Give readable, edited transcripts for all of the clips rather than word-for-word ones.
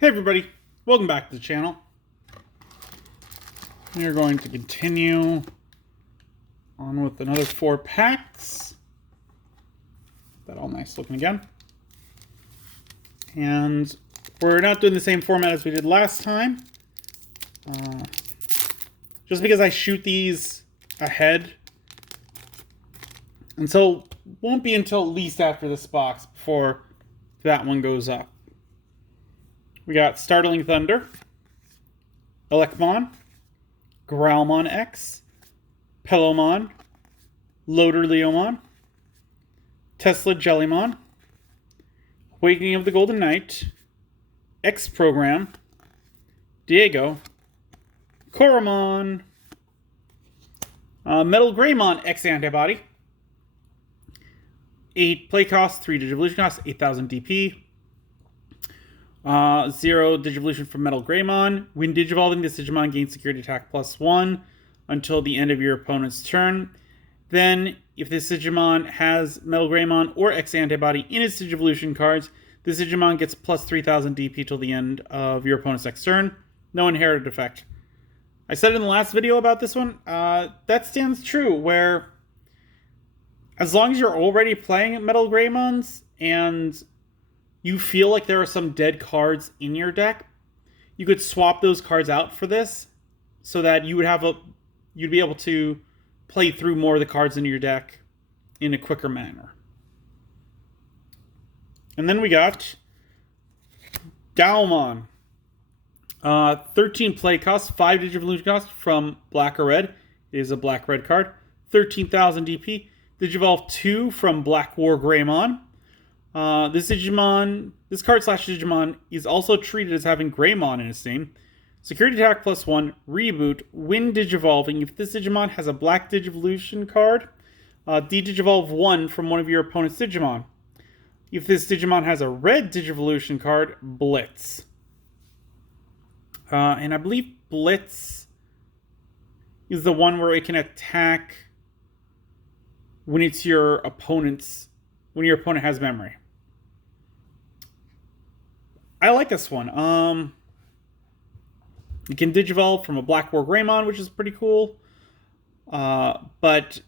Hey everybody, welcome back to the channel. We are going to continue on with another 4 packs. That all nice looking again. And we're not doing the same format as we did last time. Just because I shoot these ahead. And so won't be until at least after this box before that one goes up. We got Startling Thunder, Elecmon, Growlmon X, Pelomon, Loader Leomon, Tesla Jellymon, Awakening of the Golden Knight, X Program, Diego, Koromon, Metal Greymon X Antibody, 8 play cost, 3 Digivolution cost, 8,000 DP. 0 Digivolution from Metal Greymon. When Digivolving, this Digimon gains Security Attack +1 until the end of your opponent's turn. Then, if this Digimon has Metal Greymon or X Antibody in its Digivolution cards, this Digimon gets plus 3,000 DP till the end of your opponent's next turn. No inherited effect. I said in the last video about this one, that stands true, where as long as you're already playing Metal Greymons and you feel like there are some dead cards in your deck, you could swap those cards out for this so that you'd be able to play through more of the cards in your deck in a quicker manner. And then we got Gaomon. 13 play cost, 5 Digivolution cost from Black or Red. It is a black-red card. 13,000 DP. Digivolve 2 from Black War Greymon. This card/Digimon is also treated as having Greymon in its name. Security Attack +1, Reboot, when Digivolving. If this Digimon has a black Digivolution card, de-Digivolve 1 from one of your opponent's Digimon. If this Digimon has a red Digivolution card, Blitz. And I believe Blitz is the one where it can attack when it's your opponent's, when your opponent has memory. I like this one. You can Digivolve from a Black War Greymon, which is pretty cool. But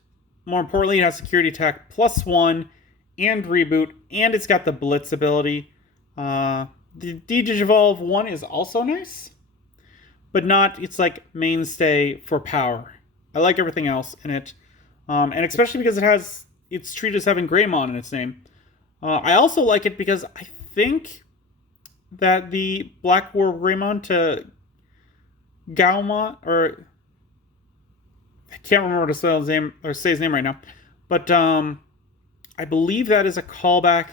more importantly, it has Security Attack +1 and Reboot, and it's got the Blitz ability. The de-Digivolve 1 is also nice, but not its like mainstay for power. I like everything else in it, and especially because it's treated as having Greymon in its name. I also like it because I think that the Black War Greymon to Gaomon, or I can't remember to say his name right now, but I believe that is a callback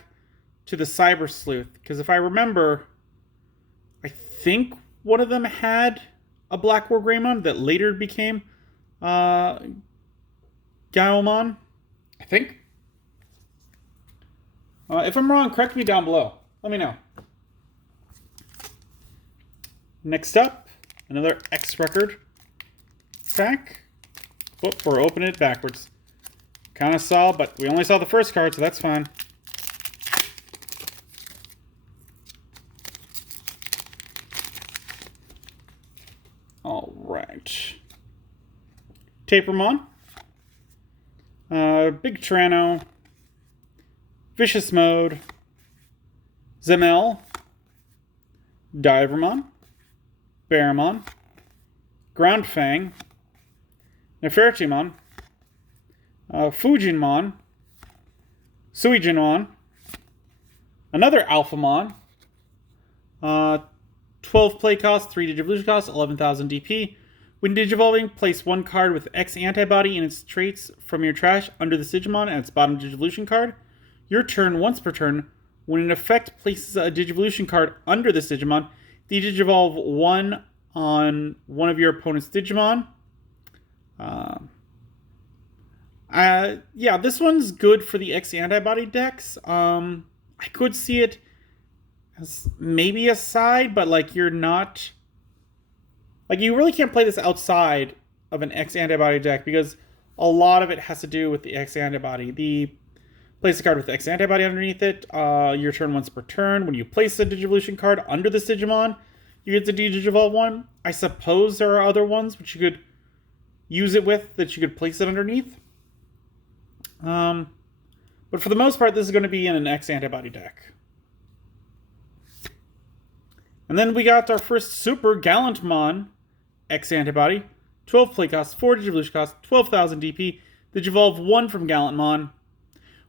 to the Cyber Sleuth, because if I remember, I think one of them had a Black War Greymon that later became Gaomon, I think. If I'm wrong, correct me down below. Let me know. Next up, another X Record pack. Whoop, we're opening it backwards. Kind of saw, but we only saw the first card, so that's fine. All right. Tapermon. Big Tyranno. Vicious Mode, Zemel, Divermon, Baramon, Groundfang, Nefertimon, Fujinmon, Suijinmon, another Alphamon, 12 play cost, 3 Digivolution cost, 11,000 DP. When Digivolving, place 1 card with X Antibody and its traits from your trash under the Digimon and its bottom Digivolution card. Your turn, once per turn, when an effect places a Digivolution card under this Digimon, de-Digivolve 1 on one of your opponent's Digimon. Yeah, this one's good for the X Antibody decks. I could see it as maybe a side, but like you're not... Like you really can't play this outside of an X Antibody deck because a lot of it has to do with the X Antibody. The Place a card with X antibody underneath it. Your turn once per turn. When you place a Digivolution card under this Digimon, you get the Digivolve one. I suppose there are other ones which you could use it with that you could place it underneath. But for the most part, this is going to be in an X antibody deck. And then we got our first Super Gallantmon X antibody. 12 play cost, 4 Digivolution cost, 12,000 DP. Digivolve 1 from Gallantmon.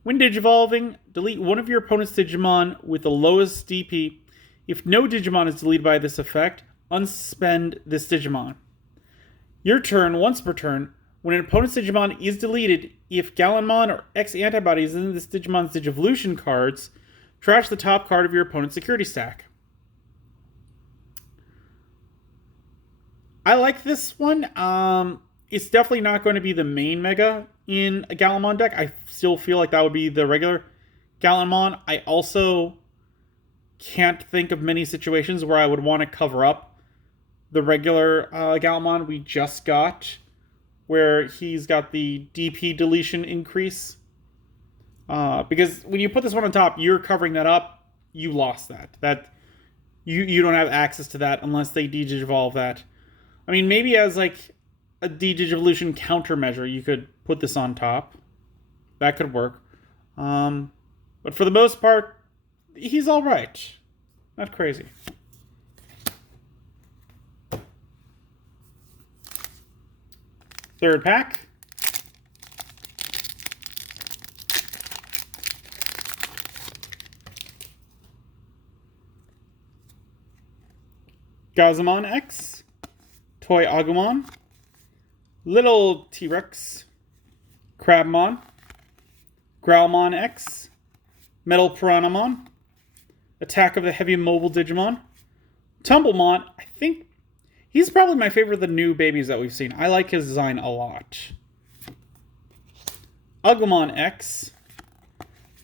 When Digivolving, delete one of your opponent's Digimon with the lowest DP. If no Digimon is deleted by this effect, unsuspend this Digimon. Your turn, once per turn, when an opponent's Digimon is deleted, if Gallantmon or X antibody is in this Digimon's Digivolution cards, trash the top card of your opponent's security stack. I like this one. It's definitely not going to be the main Mega in a Gallantmon deck. I still feel like that would be the regular Gallantmon. I also can't think of many situations where I would want to cover up the regular Gallantmon we just got, where he's got the DP deletion increase. Because when you put this one on top, you're covering that up. You lost that. You don't have access to that unless they Digivolve that. I mean, maybe as like a Digivolution countermeasure, you could put this on top. That could work. But for the most part, he's all right. Not crazy. Third pack. Gazamon X. Toy Agumon. Little T-Rex. Crabmon. Growlmon X. Metal Piranhamon. Attack of the Heavy Mobile Digimon. Tumblemon, I think he's probably my favorite of the new babies that we've seen. I like his design a lot. Agumon X.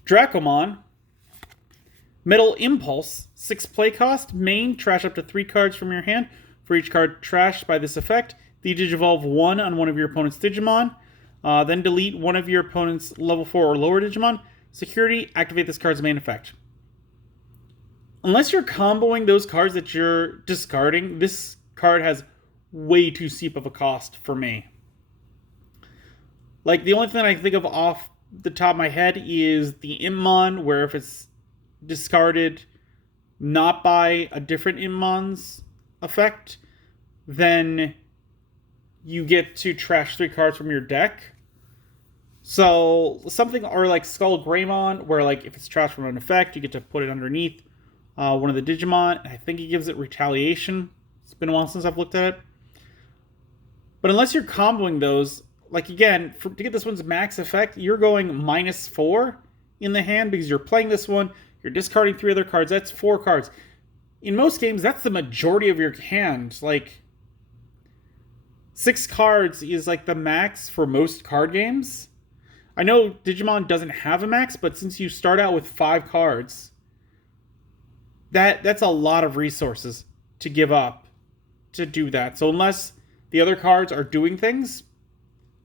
Dracomon. Metal Impulse. 6 play cost. Main, trash up to 3 cards from your hand. For each card trashed by this effect, Digivolve 1 on one of your opponent's Digimon. Then delete one of your opponent's level 4 or lower Digimon. Security, activate this card's main effect. Unless you're comboing those cards that you're discarding, this card has way too steep of a cost for me. Like, the only thing I can think of off the top of my head is the Immon, where if it's discarded not by a different Immon's effect, then you get to trash 3 cards from your deck. So something, or like Skull Greymon, where like if it's trashed from an effect, you get to put it underneath one of the Digimon. I think it gives it retaliation. It's been a while since I've looked at it. But unless you're comboing those, like again, to get this one's max effect, you're going -4 in the hand because you're playing this one, you're discarding 3 other cards. That's 4 cards. In most games, that's the majority of your hand. Like, 6 cards is like the max for most card games. I know Digimon doesn't have a max, but since you start out with 5 cards, that's a lot of resources to give up to do that. So unless the other cards are doing things,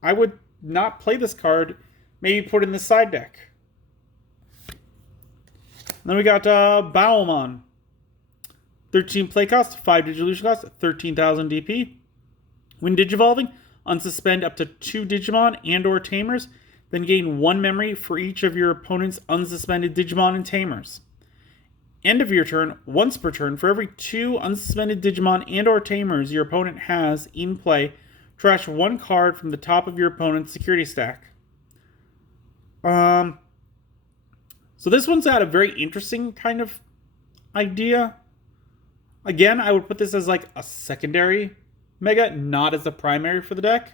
I would not play this card. Maybe put it in the side deck. And then we got Bowelmon. 13 play cost, 5 Digivolution cost, 13,000 DP. When Digivolving, unsuspend up to 2 Digimon and or Tamers, then gain 1 memory for each of your opponent's unsuspended Digimon and Tamers. End of your turn, once per turn, for every 2 unsuspended Digimon and or Tamers your opponent has in play, trash 1 card from the top of your opponent's security stack. So this one's got a very interesting kind of idea. Again, I would put this as like a secondary Mega, not as a primary for the deck.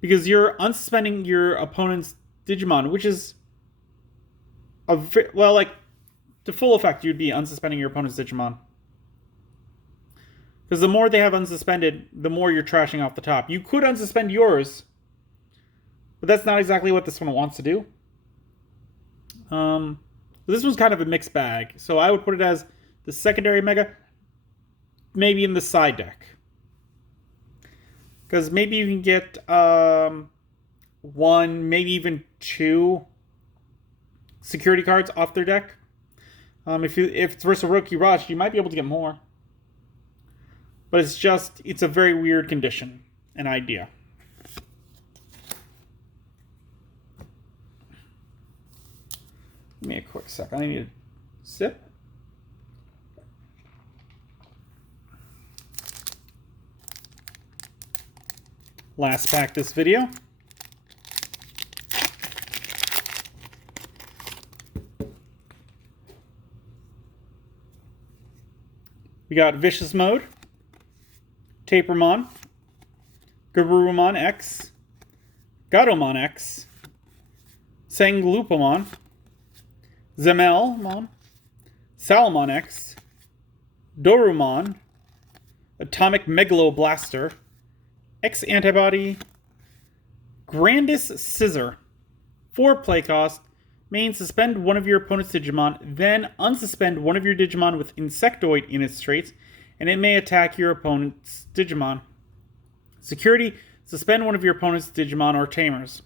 Because you're unsuspending your opponent's Digimon, which is well, like, to full effect, you'd be unsuspending your opponent's Digimon. Because the more they have unsuspended, the more you're trashing off the top. You could unsuspend yours, but that's not exactly what this one wants to do. This one's kind of a mixed bag. So I would put it as the secondary Mega, maybe in the side deck. Because maybe you can get one, maybe even two security cards off their deck. If it's versus Rookie Rush, you might be able to get more. But it's a very weird condition, an idea. Give me a quick second. I need a sip. Last pack this video. We got Vicious Mode, Tapermon, Garurumon X, Gatomon X, Sanglupamon, Zemelmon, Salamon X, Dorumon, Atomic Megaloblaster, X Antibody, Grandis Scissor. 4 play cost. Main, suspend one of your opponent's Digimon, then unsuspend one of your Digimon with Insectoid in its traits, and it may attack your opponent's Digimon. Security, suspend one of your opponent's Digimon or Tamers.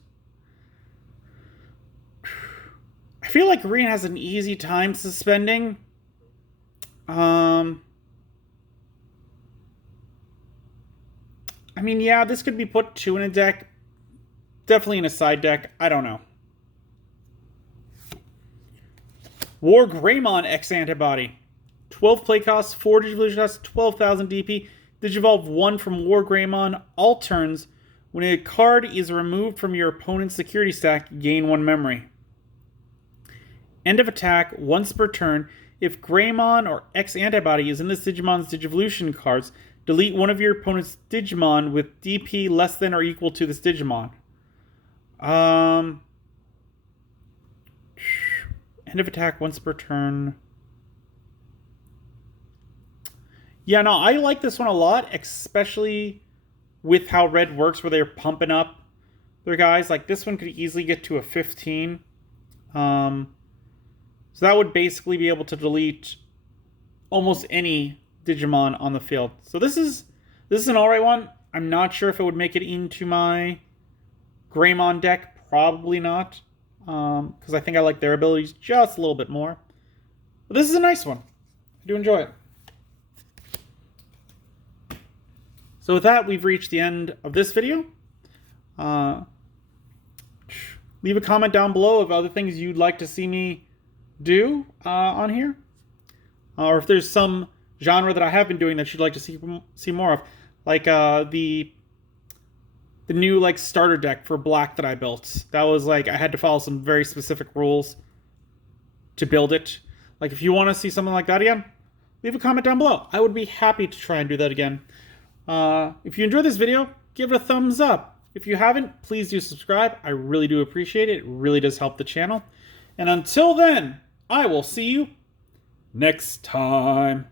I feel like Green has an easy time suspending. I mean, yeah, this could be put 2 in a deck. Definitely in a side deck. I don't know. War Greymon X Antibody. 12 play costs, 4 Digivolution costs, 12,000 DP. Digivolve 1 from War Greymon. All turns. When a card is removed from your opponent's security stack, gain 1 memory. End of attack, once per turn. If Greymon or X Antibody is in this Digimon's Digivolution cards, delete one of your opponent's Digimon with DP less than or equal to this Digimon. End of attack once per turn. Yeah, no, I like this one a lot, especially with how red works, where they're pumping up their guys. Like, this one could easily get to a 15. So that would basically be able to delete almost any Digimon on the field. So this is an alright one. I'm not sure if it would make it into my Greymon deck. Probably not. Because I think I like their abilities just a little bit more. But this is a nice one. I do enjoy it. So with that, we've reached the end of this video. Leave a comment down below of other things you'd like to see me do on here. Or if there's some genre that I have been doing that you'd like to see more of. Like the new like starter deck for black that I built. That was like, I had to follow some very specific rules to build it. Like, if you want to see something like that again, leave a comment down below. I would be happy to try and do that again. If you enjoyed this video, give it a thumbs up. If you haven't, please do subscribe. I really do appreciate it. It really does help the channel. And until then, I will see you next time.